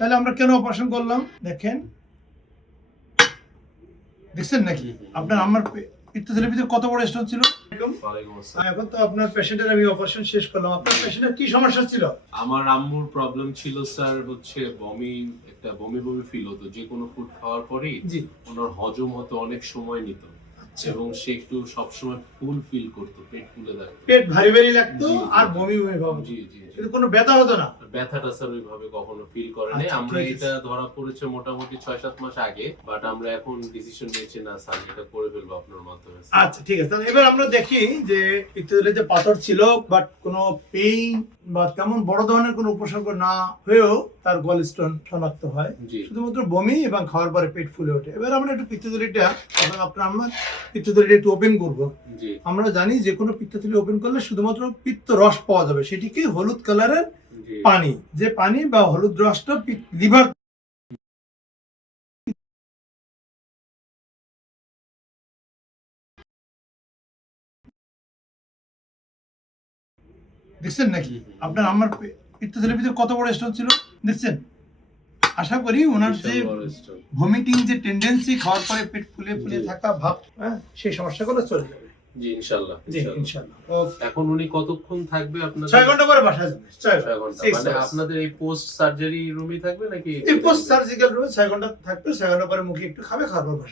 তাহলে আমরা কেন অপারেশন করলাম? দেখেন। দেখছেন নাকি? আপনার আমার পিত্তথলির ভিতরে কত বড় স্টোন ছিল? এখন তো আপনার পেশেন্টের আমি অপারেশন শেষ করলাম। আপনার পেশেন্টের কি সমস্যা ছিল? আমার আম্মুর প্রবলেম ছিল স্যার হচ্ছে বমি একটা বমি বমি ফিল হতো। যে কোনো ফুড খাওয়ার পরেই জি। ওনার হজম হতে অনেক সময় নিত। এবং সে একটু সবসময় ফুল ফিল করতো পেট ফুলে থাকতো পেট ভারী ভারী লাগতো। আর বমি বমি ভাব জি জি। কিন্তু কোনো ব্যথা হতো না। ব্যথাটা স্যার ওইভাবে কখনো ফিল করেনি আচ্ছা, আমরা এটা ধরা পড়েছে মোটামুটি ছয় সাত মাস আগে বাট আমরা এখন ডিসিশন নিয়েছি না স্যার এটা করে ফেলব আপনার মাধ্যমে আচ্ছা ঠিক আছে। তাহলে এবার আমরা দেখি যে পিত্তথলিতে পাথর ছিল বাট কোনো পেইন বা তেমন বড় ধরনের কোনো উপসর্গ না হয়েও তার গল স্টোন শনাক্ত হয়। শুধুমাত্র বমি এবং খাওয়ার পরে পেট ফুলে ওঠে। এবার আমরা একটু পিত্তথলিটা আপনার আমরা পিত্তথলিটা একটু ওপেন করব। আমরা জানি যে কোনো পিত্তথলি ওপেন করলে শুধুমাত্র পিত্ত রস পাওয়া যাবে। সেটি কি হলুদ কালারের পানি যে পানি বা হলুদ রসটা লিভার দেখছেন নাকি? আপনার আমার পিত্তথলির ভিতরে কত বড় ছিল? দেখছেন? আশা করি ওনার যে। ভমিটিং যে টেন্ডেন্সি খাওয়ার পরে পেট ফুলে ফুলে থাকা ভাব হ্যাঁ সেই সমস্যাগুলো চলে যাবে। জি ইনশাল্লাহ জি ইনশাআল্লাহ এখন উনি কতক্ষণ থাকবে আপনার ছয় ঘণ্টা পরে বাসা যাবে। ঘণ্টা। মানে আপনাদের এই পোস্ট সার্জারি রুমই থাকবে নাকি? এই পোস্ট সার্জিক্যাল রুমে ছয় ঘণ্টা থাকবে ছয় ঘণ্টা পরে মুখে একটু খাবে বাসা